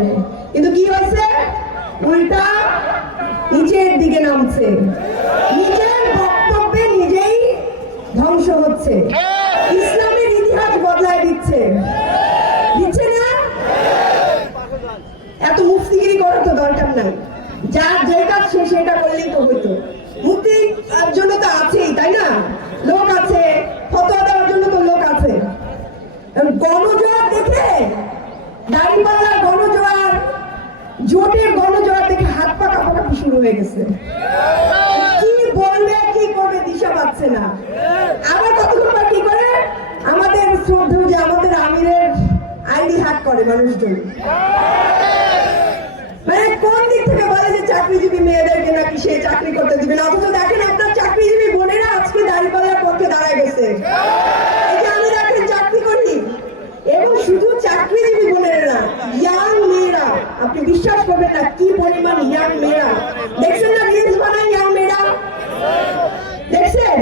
হবে, কিন্তু কি হয়েছে? উল্টা নিচের দিকে নামছে, নিজের বক্তব্যে নিজেই ধ্বংস হচ্ছে, ইসলামের ইতিহাস বদলায় দিচ্ছে না? এত মুফতিগিরি করার তো দরকার নাই, যার যে কাজ সে সেটা করলেই তো হইতো। মুফতির জন্য তো আছেই, তাই না? লোক আছে, ফতোয়া দেওয়ার জন্য তো লোক আছে। গণজোয়ার দেখে, দাঁড়িপাল্লার গণজোয়ার, জোটের গণজোয়ার দেখে হাত পা কাঁপাকাঁপি শুরু হয়ে গেছে। কি বলবে কি করবে দিশা পাচ্ছে না। আবার কতক্ষণ পর কি করে? আমাদের শ্রদ্ধেয় যে আমাদের আমিরের আইডি হ্যাক করে মানুষজন। মানে কোন দিক থেকে বলে যে চাকরিজীবী মেয়েদেরকে নাকি সে চাকরি করতে দিবে না, অথচ দেখেন আপনার চাকরিজীবী বোনেরা আজকে দাঁড়িপাল্লার পক্ষে দাঁড়ায় গেছে। এই যে আমি দেখেন চাকরি করি, এবং শুধু চাকরিজীবী বোনেরা না, ইয়াং মেয়েরা, আপনি বিশ্বাস করবেন না কি পরিমাণ ইয়াং মেয়েরা। দেখছেন না রিলস বানায় ইয়াং মেয়েরা? দেখছেন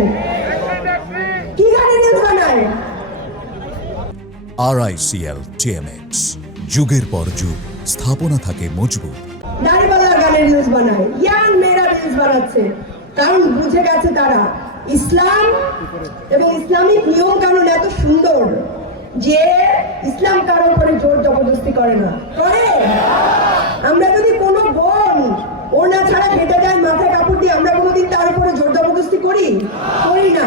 কি গানে রিলস বানায়? RICL TMX, যুগের পর যুগ স্থাপনা থাকে মজবুত। দাঁড়িপাল্লার গানে রিলস বানায়, ইয়াং মেয়েরা রিলস বানাচ্ছে, কারণ বুঝে গেছে তারা ইসলাম এবং ইসলামিক নিয়ম কানুন এত সুন্দর যে ইসলাম কারো উপরে জোর জবরদস্তি করে না। করে? আমরা যদি কোনো বোন ওড়না ছাড়া হেঁটে যায় মাথায় কাপড় দিয়ে, আমরা কোনোদিন তার উপরে জোর জবরদস্তি করি না।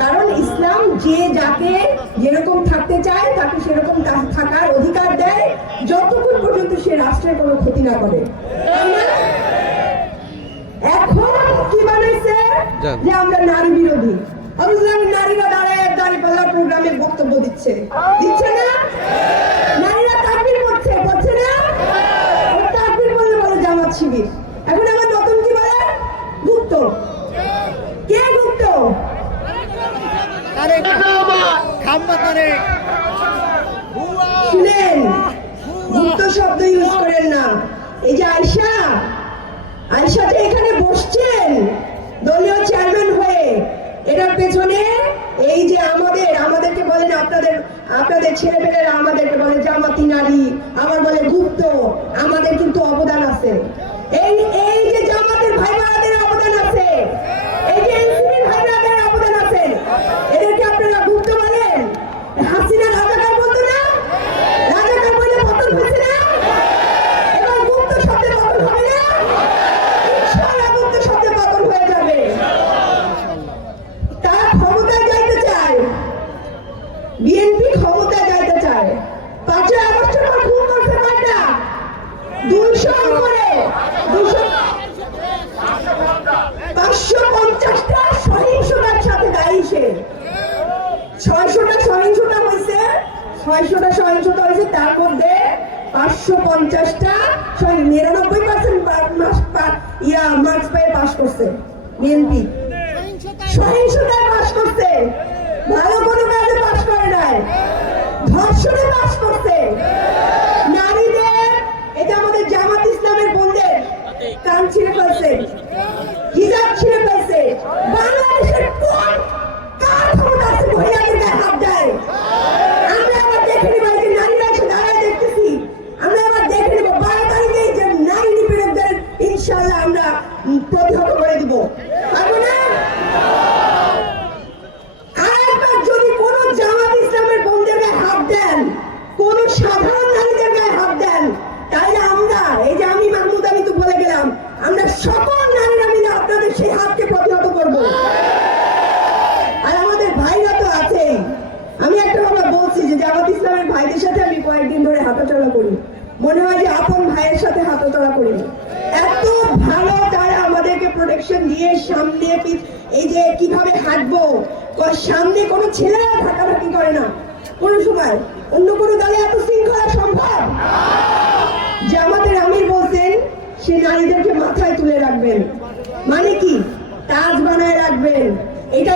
কারণ ইসলাম যে যাকে যেরকম থাকতে চায় তাকে সেরকম থাকার অধিকার দেয়, যতক্ষণ পর্যন্ত সে রাষ্ট্রের কোনো ক্ষতি না করে। এখন কি বানাইছে যে আমরা নারী বিরোধী, নারীরা দাঁড়িপাল্লার প্রোগ্রামে বক্তব্য দিচ্ছে না? নারীরা তাকবীর করছে না? তাকবীর বললে বলে জামাত শিবির। এখন আমার নতুন কি বলে? গুপ্ত। কে গুপ্ত? শুনেন, গুপ্ত শব্দ ইউজ করেন না। এই যে আয়শা যে এখানে বসছেন দলীয় চেয়ারম্যান হয়ে, এটার পেছনে এই যে আমাদেরকে বলেন আপনাদের ছেলেমেয়েরা আমাদেরকে বলে জামাতি নারী, আবার বলে গুপ্ত, আমাদের কিন্তু অবদান আছে। এই যে জামাতের ভাই বোনেদের অবদান আছে, এই যে এনসিপির ভাই বোনেদের অবদান আছে, এদেরকে আপনারা গুপ্ত বলেন? হাসিনা রাজাকার বলতো না? রাজাকার বলে পতন হয়েছে না? এবার গুপ্ত শব্দে পতন হবে না? ইনশাআল্লাহ গুপ্ত শব্দে পতন হয়ে যাবে। তারা ক্ষমতায় যাইতে চায়, বিএনপি ক্ষমতায় যাইতে চায়। 5ই আগস্টের পর খুন করছে কয়টা? 200 উপরে, 550টা সহিংসতার সাথে দায়ী সে। 600টা সহিংসতা হয়েছে, তার মধ্যে 550টা 99% মার্কস পেয়ে পাস করছে বিএনপি। সহিংসতায় পাস করছে, ভালো কোনো কাজে পাস করে নাই, ধর্ষণে পাস করছে। নারীদের, এটা আমাদের জামাত ইসলামের বোনদের কান ছিঁড়ে ফেলছে, হিজাব ছিঁড়ে ফেলছে। বাংলাদেশের কোন কার ক্ষমতা আছে মহিলাদের গায়ে হাত দেয়? আমরা আবার দেখে নিব, এই যে নারীরা এসে দাঁড়ায় দেখতেছি, আমরা আবার দেখে নিব 12 তারিখে যে নারী নিপীড়কদের ইনশাআল্লাহ আমরা প্রতিহত করে দিব। পারবো না? আরেকবার যদি কোন জামাত ইসলামের বোনদের গায়ে হাত দেন, কোন সাধারণ নারীদের গায়ে হাত দেন, তাহলে আমরা, এই যে আমি মাহমুদ আলী তো বলে গেলাম, আমরা সকল নারীরা মিলে আপনাদের সেই হাতকে প্রতিহত করব। আর আমাদের ভাইরা তো আছেই। আমি একটা কথা বলছি যে জামাত ইসলামের ভাইদের সাথে আমি কয়েকদিন ধরে হাঁটাচলা করি, মনে হয় যে আপন ভাইয়ের সাথে হাঁটাচলা করি। এত ভালো তারা আমাদেরকে প্রোটেকশন দিয়ে সামনে, এই যে কিভাবে হাঁটবো, সামনে কোনো ছেলেরা ধাক্কাধাক্কি করে না কোনো সময়। অন্য কোনো দলে এত শৃঙ্খলা সম্ভব? যে আমাদের আমির বলতেন সে নারীদেরকে মাথায় তুলে রাখবেন, মানে কি তাজ বানায় রাখবেন, এটা